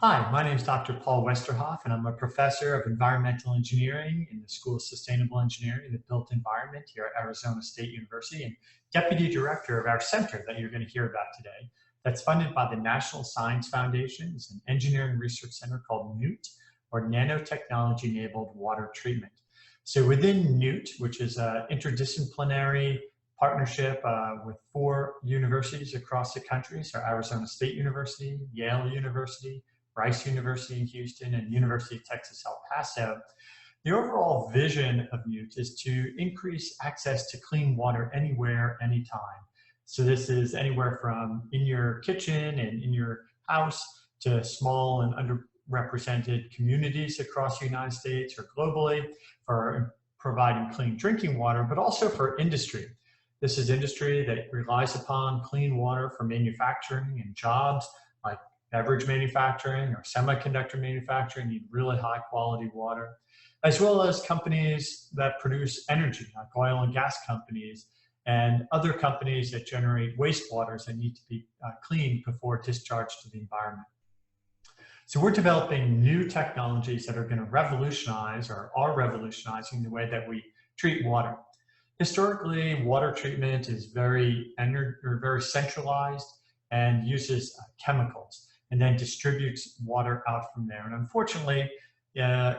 Hi, my name is Dr. Paul Westerhoff, and I'm a professor of environmental engineering in the School of Sustainable Engineering, the Built Environment here at Arizona State University, and deputy director of our center that you're going to hear about today. That's funded by the National Science Foundation. It's an engineering research center called NEWT, or Nanotechnology Enabled Water Treatment. So within NEWT, which is an interdisciplinary partnership with 4 universities across the country, so Arizona State University, Yale University, Rice University in Houston, and University of Texas, El Paso. The overall vision of NEWT is to increase access to clean water anywhere, anytime. So this is anywhere from in your kitchen and in your house to small and underrepresented communities across the United States or globally for providing clean drinking water, but also for industry. This is industry that relies upon clean water for manufacturing and jobs like beverage manufacturing or semiconductor manufacturing need really high quality water, as well as companies that produce energy, like oil and gas companies, and other companies that generate wastewaters that need to be cleaned before discharge to the environment. So we're developing new technologies that are going to revolutionize or are revolutionizing the way that we treat water. Historically, water treatment is very centralized and uses chemicals, and then distributes water out from there. And unfortunately, can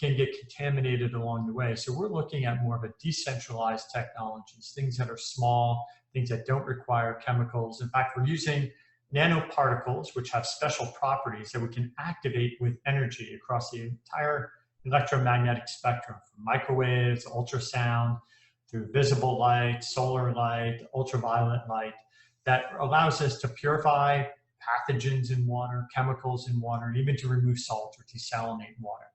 get contaminated along the way. So we're looking at more of a decentralized technologies, things that are small, things that don't require chemicals. In fact, we're using nanoparticles, which have special properties that we can activate with energy across the entire electromagnetic spectrum, from microwaves, ultrasound, through visible light, solar light, ultraviolet light, that allows us to purify pathogens in water, chemicals in water, and even to remove salt or desalinate water.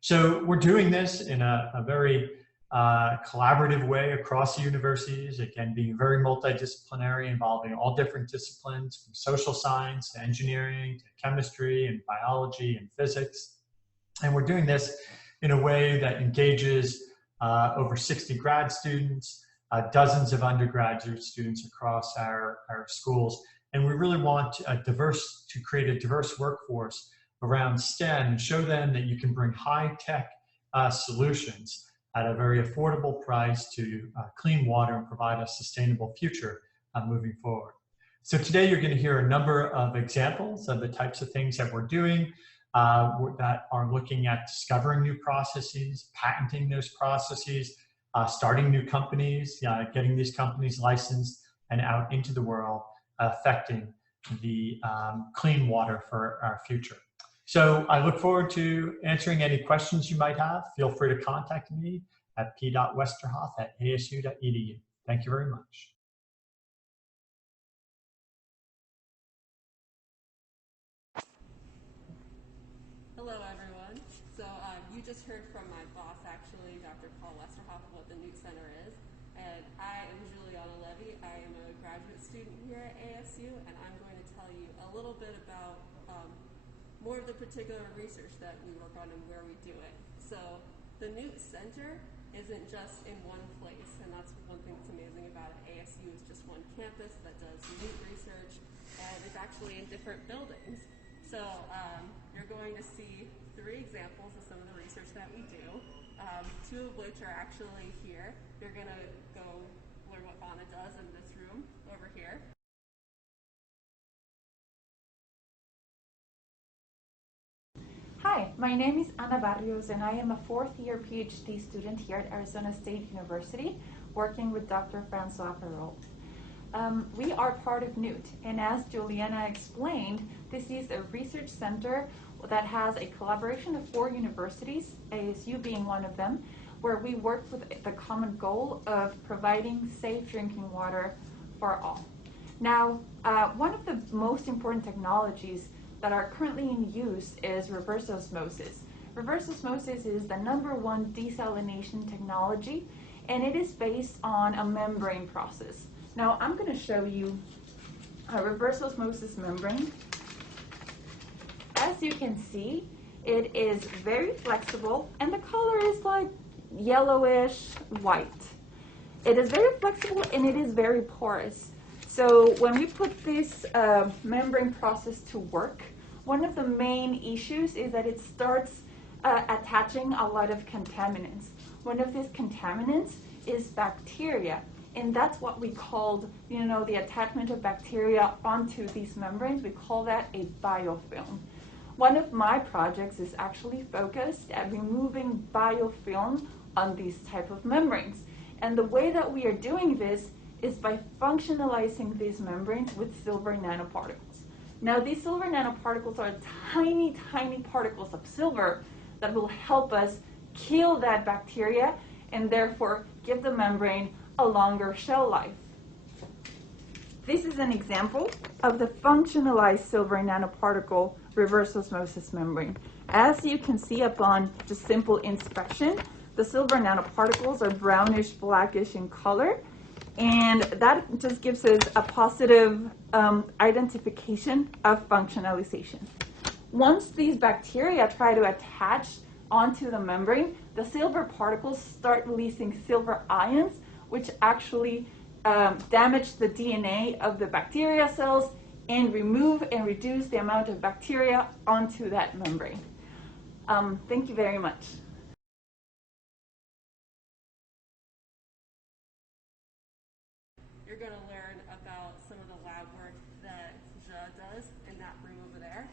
So we're doing this in a very collaborative way across the universities, again, being very multidisciplinary, involving all different disciplines, from social science to engineering to chemistry and biology and physics. And we're doing this in a way that engages over 60 grad students, dozens of undergraduate students across our schools. And we really want to create a diverse workforce around STEM and show them that you can bring high-tech solutions at a very affordable price to clean water and provide a sustainable future moving forward. So today you're going to hear a number of examples of the types of things that we're doing that are looking at discovering new processes, patenting those processes, starting new companies, getting these companies licensed and out into the world, affecting the clean water for our future. So I look forward to answering any questions you might have. Feel free to contact me at p.westerhoff@asu.edu. Thank you very much. Hello, everyone. So you just heard from my boss, actually, Dr. Paul Westerhoff, what the NEWT Center is. And I am Juliana Levy. I am a graduate student here at ASU, and I'm going to tell you a little bit about more of the particular research that we work on and where we do it. So the NEWT Center isn't just in one place, and that's one thing that's amazing about it. ASU is just one campus that does NEWT research, and it's actually in different buildings. So you're going to see 3 examples of some of the research that we do, 2 of which are actually here. You're going to go learn what Fauna does in this room over here. Hi, my name is Ana Barrios, and I am a 4th-year PhD student here at Arizona State University, working with Dr. Francois Perrault. We are part of NEWT, and as Juliana explained, this is a research center that has a collaboration of 4 universities, ASU being one of them, where we work with the common goal of providing safe drinking water for all. Now, one of the most important technologies that are currently in use is reverse osmosis. Reverse osmosis is the #1 desalination technology, and it is based on a membrane process. Now, I'm going to show you a reverse osmosis membrane. As you can see, it is very flexible, and the color is like yellowish white. It is very flexible, and it is very porous. So when we put this membrane process to work, one of the main issues is that it starts attaching a lot of contaminants. One of these contaminants is bacteria, and that's what we called, the attachment of bacteria onto these membranes. We call that a biofilm. One of my projects is actually focused at removing biofilm on these type of membranes. And the way that we are doing this is by functionalizing these membranes with silver nanoparticles. Now, these silver nanoparticles are tiny, tiny particles of silver that will help us kill that bacteria and therefore give the membrane a longer shell life. This is an example of the functionalized silver nanoparticle reverse osmosis membrane. As you can see upon the simple inspection, the silver nanoparticles are brownish, blackish in color, and that just gives us a positive identification of functionalization. Once these bacteria try to attach onto the membrane, the silver particles start releasing silver ions, which actually damage the DNA of the bacteria cells and remove and reduce the amount of bacteria onto that membrane. Thank you very much. You're going to learn about some of the lab work that Je does in that room over there.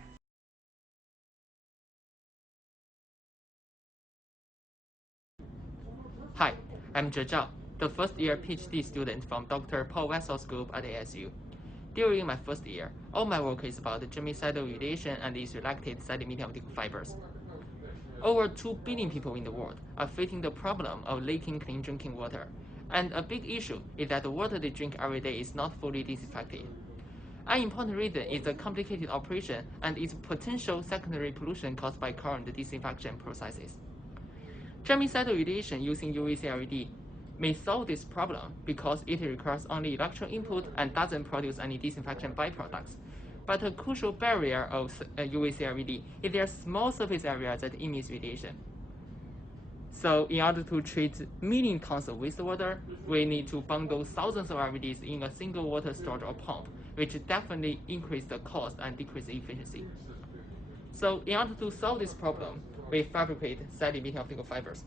Hi, I'm Je Zhao, the first-year PhD student from Dr. Paul Wessel's group at ASU. During my first year, all my work is about germicidal radiation and its related side-emitting optical fibers. Over 2 billion people in the world are facing the problem of leaking clean drinking water, and a big issue is that the water they drink every day is not fully disinfected. An important reason is the complicated operation and its potential secondary pollution caused by current disinfection processes. Germicidal radiation using UVC LED may solve this problem because it requires only electron input and doesn't produce any disinfection byproducts. But a crucial barrier of UVC LED is their small surface area that emits radiation. So in order to treat million tons of wastewater, we need to bundle thousands of LEDs in a single water storage or pump, which definitely increase the cost and decrease the efficiency. So in order to solve this problem, we fabricate side-emitting optical fibers.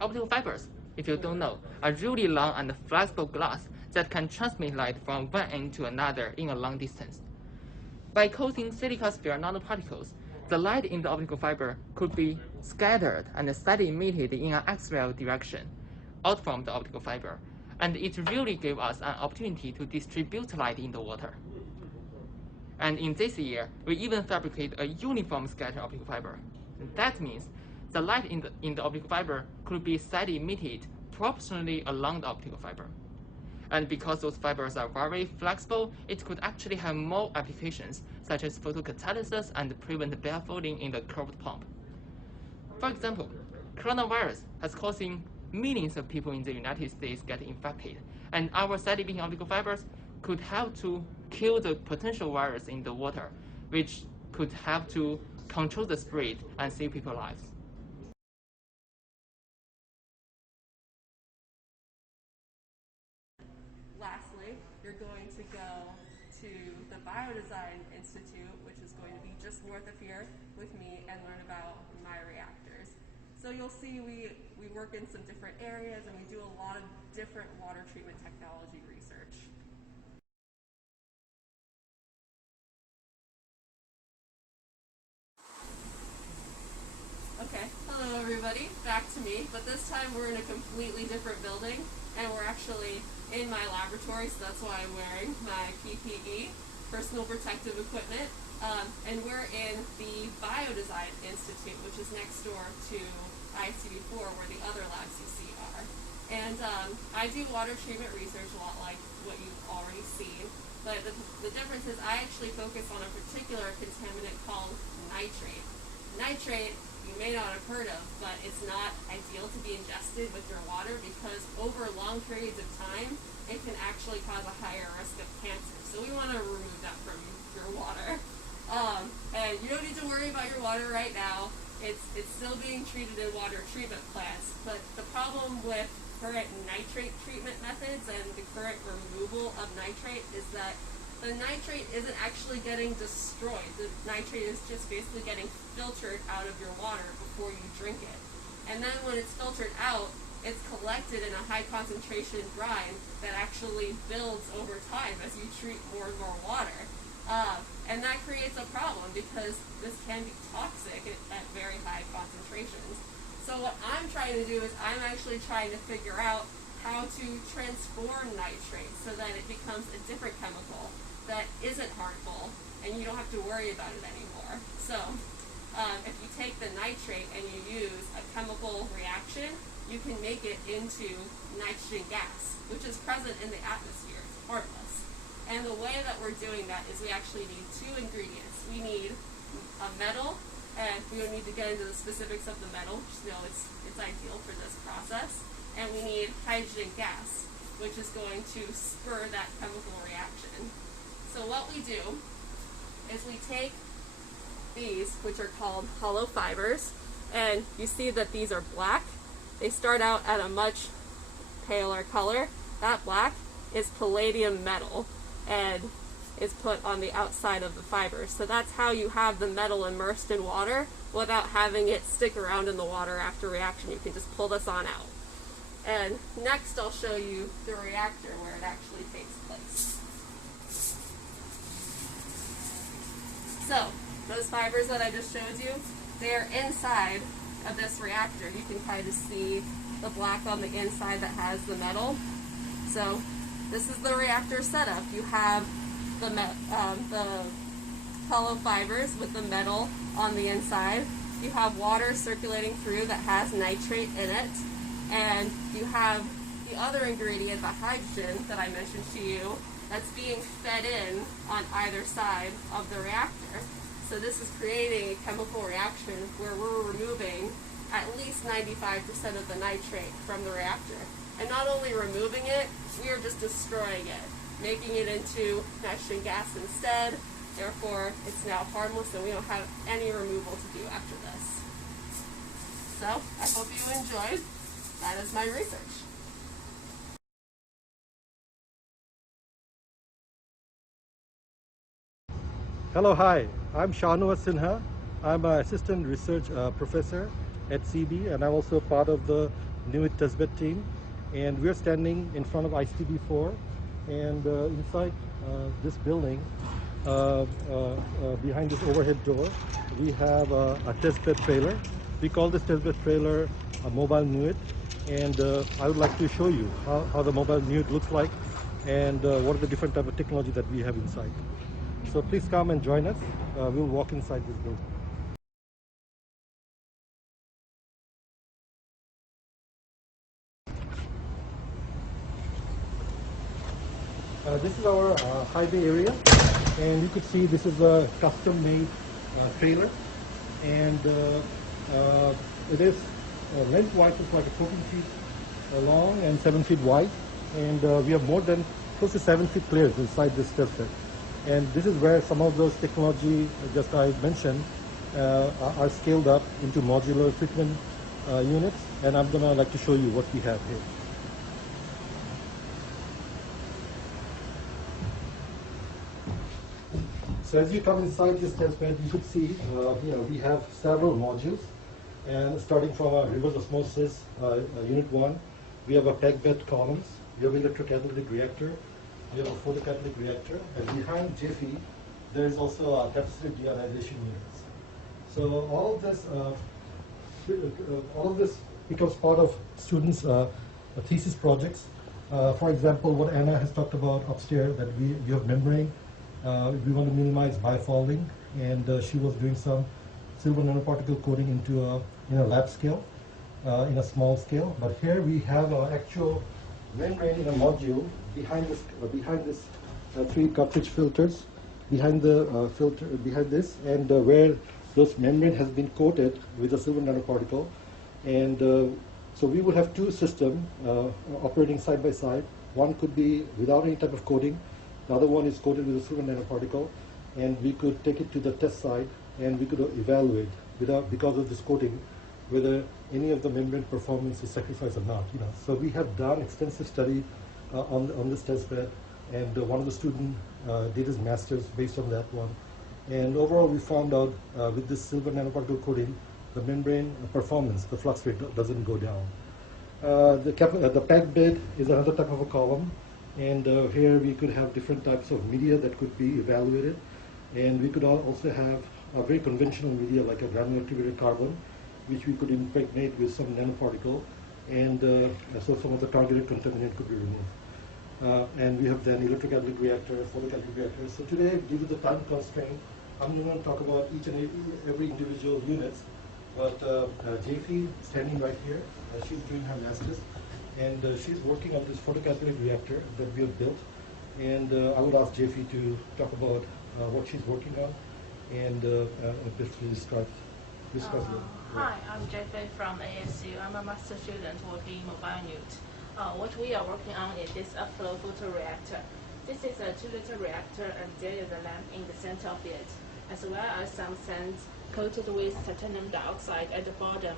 Optical fibers, if you don't know, are really long and flexible glass that can transmit light from one end to another in a long distance. By coating silica sphere nanoparticles, the light in the optical fiber could be scattered and slightly emitted in an X-ray direction out from the optical fiber, and it really gave us an opportunity to distribute light in the water. And in this year, we even fabricate a uniform scatter optical fiber. That means the light in the optical fiber could be side emitted proportionally along the optical fiber. And because those fibers are very flexible, it could actually have more applications, such as photocatalysis and prevent barefolding in the curved pump. For example, coronavirus has causing millions of people in the United States get infected, and our side-emitting optical fibers could help to kill the potential virus in the water, which could help to control the spread and save people's lives. Lastly, you're going to go to the Biodesign Institute, which is going to be just north of here with me, and learn about my reactors. So you'll see we work in some different areas, and we do a lot of different water treatment technology research. Okay, hello everybody, back to me, but this time we're in a completely different building, and we're actually in my laboratory, so that's why I'm wearing my PPE, personal protective equipment, and we're in the Biodesign Institute, which is next door to ICB4, where the other labs you see are. And I do water treatment research, a lot like what you've already seen, but the difference is I actually focus on a particular contaminant called nitrate. Nitrate, you may not have heard of, but it's not ideal to be ingested with your water because over long periods of time, it can actually cause a higher risk of cancer. So we want to remove that from your water. And you don't need to worry about your water right now. It's still being treated in water treatment plants, but the problem with current nitrate treatment methods and the current removal of nitrate is that the nitrate isn't actually getting destroyed. The nitrate is just basically getting filtered out of your water before you drink it. And then when it's filtered out, it's collected in a high concentration brine that actually builds over time as you treat more and more water. And that creates a problem because this can be toxic at very high concentrations. So what I'm trying to do is I'm actually trying to figure out how to transform nitrate so that it becomes a different chemical that isn't harmful and you don't have to worry about it anymore. So if you take the nitrate and you use a chemical reaction, you can make it into nitrogen gas, which is present in the atmosphere. It's harmless. And the way that we're doing that is we actually need two ingredients. We need a metal, and we don't need to get into the specifics of the metal, just know it's ideal for this process. And we need hydrogen gas, which is going to spur that chemical reaction. So what we do is we take these, which are called hollow fibers, and you see that these are black. They start out at a much paler color. That black is palladium metal and is put on the outside of the fibers. So that's how you have the metal immersed in water without having it stick around in the water after reaction. You can just pull this on out. And next I'll show you the reactor where it actually takes place. So those fibers that I just showed you, they're inside of this reactor. You can kind of see the black on the inside that has the metal. So this is the reactor setup. You have the hollow fibers with the metal on the inside. You have water circulating through that has nitrate in it. And you have the other ingredient, the hydrogen that I mentioned to you, that's being fed in on either side of the reactor. So this is creating a chemical reaction where we're removing at least 95% of the nitrate from the reactor. And not only removing it, we are just destroying it, making it into nitrogen gas instead. Therefore, it's now harmless and we don't have any removal to do after this. So, I hope you enjoyed. That is my research. Hello, hi. I'm Shanu Sinha. I'm an assistant research professor at CB, and I'm also part of the NEWT testbed team. And we're standing in front of ICB4, and inside this building, behind this overhead door, we have a testbed trailer. We call this testbed trailer a mobile NEWT, and I would like to show you how the mobile NEWT looks like and what are the different type of technology that we have inside. So please come and join us. We'll walk inside this building. This is our highway area, and you could see this is a custom-made trailer, and it is lengthwise it's like 14 feet long and 7 feet wide, and we have more than close to 7 feet clears inside this testbed. And this is where some of those technology just I mentioned are scaled up into modular treatment units, and I'm gonna like to show you what we have here. So as you come inside this testbed, you could see we have several modules, and starting from a reverse osmosis unit 1, we have a peg bed columns, we have electrocatalytic reactor, we have a photocatalytic reactor, and behind Jiffy, there is also a capacitive deionization units. So all of this becomes part of students' thesis projects. For example, what Anna has talked about upstairs, that we have membrane. We want to minimize bifouling, and she was doing some silver nanoparticle coating into a lab scale, in a small scale. But here we have an actual membrane in a module behind this 3 cartridge filters behind the filter behind this, and where those membrane has been coated with a silver nanoparticle, and so we would have 2 systems operating side by side. One could be without any type of coating. The other one is coated with a silver nanoparticle, and we could take it to the test site and we could evaluate because of this coating whether any of the membrane performance is sacrificed or not. So we have done extensive study on this test bed and one of the students did his master's based on that one. And overall, we found out with this silver nanoparticle coating, the membrane performance, the flux rate doesn't go down. The packed bed is another type of a column, and here we could have different types of media that could be evaluated, and we could also have a very conventional media like a granular tubular carbon, which we could impregnate with some nanoparticle, and so some of the targeted contaminant could be removed. And we have then electrocatalytic reactor, photocatalytic reactor. So today, due to the time constraint, I'm not going to talk about each and every individual units, but JP standing right here, she's doing her master's, and she's working on this photocatalytic reactor that we have built. And I would ask JP to talk about what she's working on and briefly discuss it. Hi, I'm JP from ASU. I'm a master student working in mobile NEWT. What we are working on is this upflow photoreactor. This is a 2-liter reactor, and there is a lamp in the center of it, as well as some sands coated with titanium dioxide at the bottom.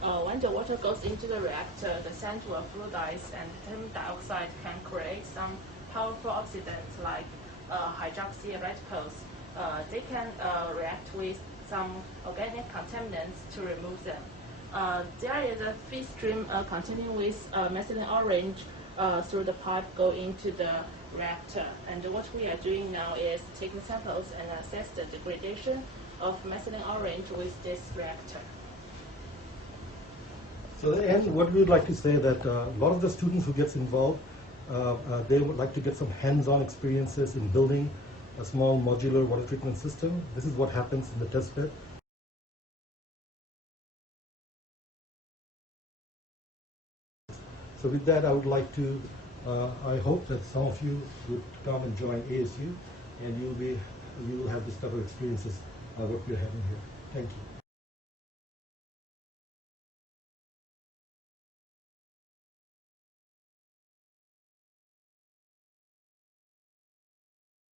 When the water goes into the reactor, the sand will fluidize, and titanium dioxide can create some powerful oxidants like hydroxy radicals. They can react with some organic contaminants to remove them. There is a feed stream continuing with methylene orange through the pipe going into the reactor. And what we are doing now is taking samples and assess the degradation of methylene orange with this reactor. So at the end, what we would like to say that a lot of the students who gets involved, they would like to get some hands-on experiences in building a small modular water treatment system. This is what happens in the test bed. So with that, I would like to, I hope that some of you would come and join ASU, and you will have this type of experiences what we're having here. Thank you.